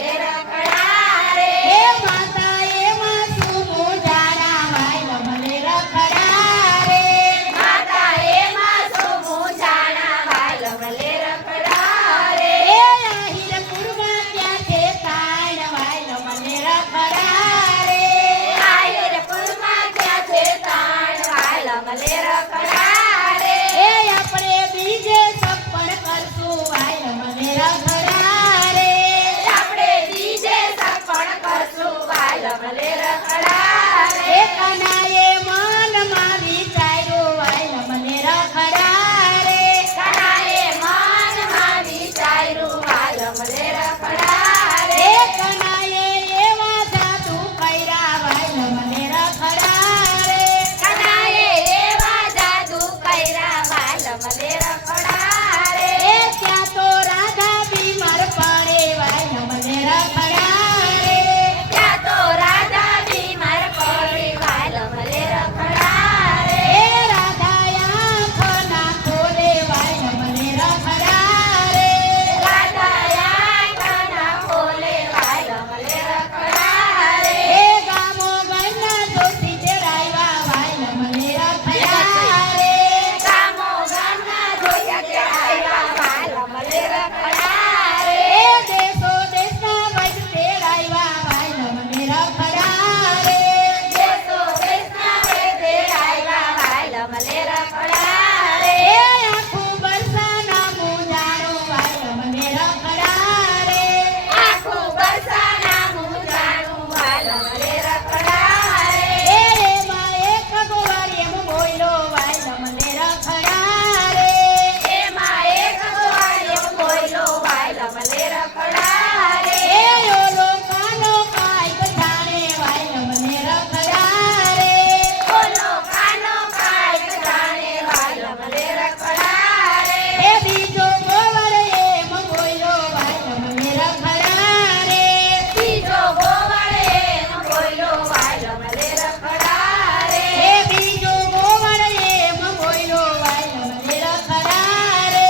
મને રખડા રે એ માતા એમાં શું મૂંઝાણા વાયલ મને રખડા રે માતા એમાં શું મૂંઝાણા વાલ મને રખડા રે એ આહિરપુરમાં ક્યાં છે તાણ વાયલ મને રખડા રે આહિરપુરમાં ક્યાં છે તાણ વાલ મને રખડા રે એ આપણે બીજે સપણ કરશું વાયલ મને રખડા રે આપણે બીજે સપણ કરશું વાલ મને રખડા રે એ કનાએ મનમાં વિચાર્યું વાયલ મને રખડા રે કનાએ મનમાં વિચાર્યું વાલ મને રખડા રે એ કનાએ એવા જાદુ કર્યા વાયલ મને રખડા રે કનાએ એવા જાદુ કર્યા વાલ મને રખડા રે એ ત્યાં તો રાધા બીમાર પડે વાયલ મને રખડા રે ત્યાં તો રાધા બીમાર પડી વાલ મને રખડા રે એ રાધા આંખ ના ખોલે વાયલ મને રખડા રે રાધા આંખ ના ખોલે વાલ મને રખડા રે એ ગામો ગણના જોથી તેડાવ્યા વાયલ મને રખડા રે ગામો ગામના જોયા તેડાવ્યા વાલ મને રખડા રે એ દેશો દેશના વૈદ તેડાવ્યા વાયલ મને રખડા રે દેશો દેશના વેદે આવ્યા વાલ મને રખડા રે એ આખું બરસાના મૂંઝાણું વાયલ મને રખડા રે આખું બરસાના મૂંઝાણું વાલ મને રખડા રે એ એમાં એક ગોવાર એમ બોલ્યો વાયલ મને રખડા રે એમાં એક ગોવાળિયો બોલ્યો વાલ મને રખડા રે એ ઓલો કાનો કાંઈક જાણે વાયલ મને રખડા રે બોલો કાનો કાંઈક જાણે વાલ મને રખડા રે એ બીજો ગોવાર એમ બોલ્યો વાયલ મને રખડા રે બીજો ગોવાળ એમ બોલ્યો વાલ મને રખડા રે એ બીજો ગોવાર એમ બોલ્યો વાયલ મને રખડા રે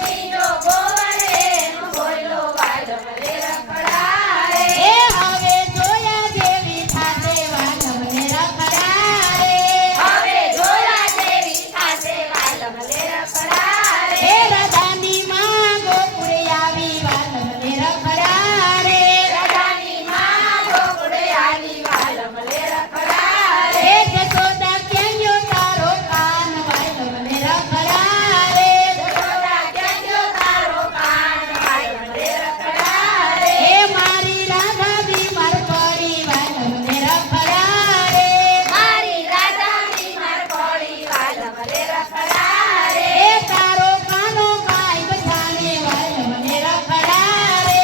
બીજો ગોવાળ એમ બોલ્યો વાલ મને રખડા રે એ હવે જોયા જેવી થાશે વાયલ મને રખડા રે હવે જોયા જેવી થાશે વાલ મને રખડા રે એ રાધાની માં ગોકુળે આવી વાયલ મને રખડા રે રાધાની માં ગોકુળે આવી વાલ મને રખડા રે એ જશોદા ક્યાં ગયો તારો કાન વાયલ મને રખડા રે જશોદા ક્યાં ગયો તારો કાન વાલ મને રખડા રે એ મારી રાધા બીમાર પડી વાયલ મને રખડા રે મારી રાધા બીમાર પડી વાલ મને રખડા રે એ તારો કાનો કાંઈક જાણે વાયલ મને રખડા રે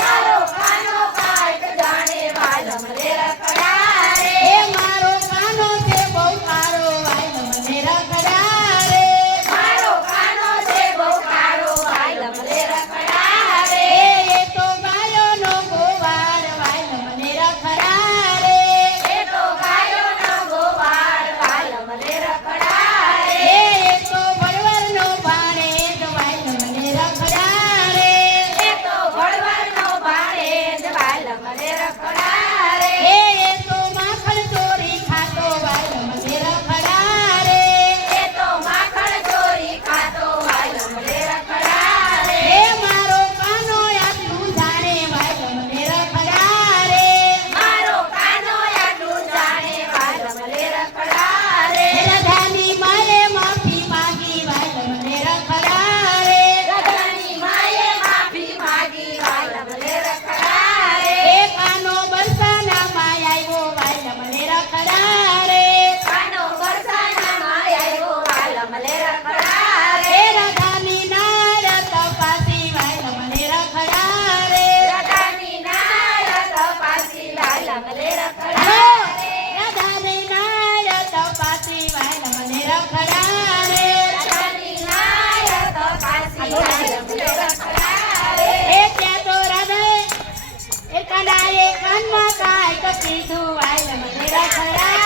તારો કાનો કાંઈક જાણે વાલ મને રખડા રે એ મારો કાનો છે બહુ કાળો વાયલ મને રખડા રે મારો કાનો છે બહુ કાળો વાલ મને રખડા રે એ તો ગાયોનો ગોવાળ વાયલ મને રખડા રે એ તો ગાયોનો ગોવાળ વાલ મને રખડા રે એ તો વડવરનો ભાણેજ વાયલ મને રખડા રે એ તો વડવરનો ભાણેજ વાલ મને રખડા રે એ તો માખણ ચોરી ખાતો વાયલ મને રખડા રે એ તો માખણ ચોરી ખાતો વાલ મને રખડા રે એ મારો કાનો આટલું જાણે વાયલ મને રખડા રે મારો કાનો આટલું જાણે વાલ મને રખડા રે રાધાની માએ માફી માંગી વાયલ મને રખડા રે રાધાની માએ માફી માગી વાલ મને રખડા રે એ કાનો બરસાના માં આવ્યો વાયલ મને રખડા રે કાનો વરસાનામાં આવ્યો વાલ મને રખડા રે એ રાધાની નાર તપાસી વાયલ મને રખડા રે રાધાની નાળ તપાસી વાલ મને રખડા રે રાધાની નાર તપાસી વાયલ મને રખડા રે રાધાની નાળ તપાસી વાલ મને રખડા રે એ ત્યાં તો રાધાએ એ કનાએ કાનમાં કાંઈક કીધું વાયલ મને રખડા